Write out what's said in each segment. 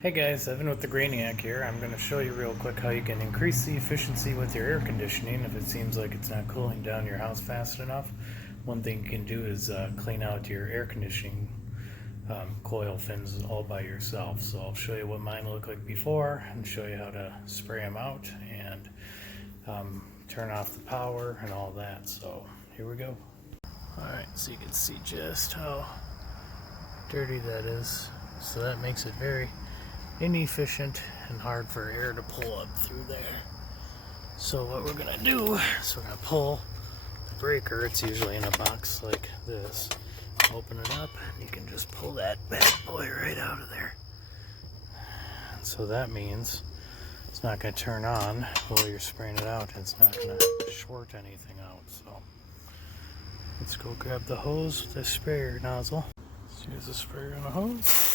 Hey guys, Evan with the Brainiac here. I'm going to show you real quick how you can increase the efficiency with your air conditioning if it seems like it's not cooling down your house fast enough. One thing you can do is clean out your air conditioning coil fins all by yourself. So I'll show you what mine looked like before and show you how to spray them out and turn off the power and all that. So here we go. Alright, so you can see just how dirty that is. So that makes it very inefficient and hard for air to pull up through there. So what we're gonna do is we're gonna pull the breaker. It's usually in a box like this. Open it up and you can just pull that bad boy right out of there. And so that means it's not gonna turn on while you're spraying it out. It's not gonna short anything out. So let's go grab the hose with the sprayer nozzle. Let's use the sprayer and the hose.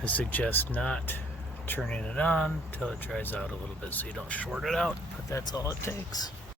I suggest not turning it on until it dries out a little bit so you don't short it out, but that's all it takes.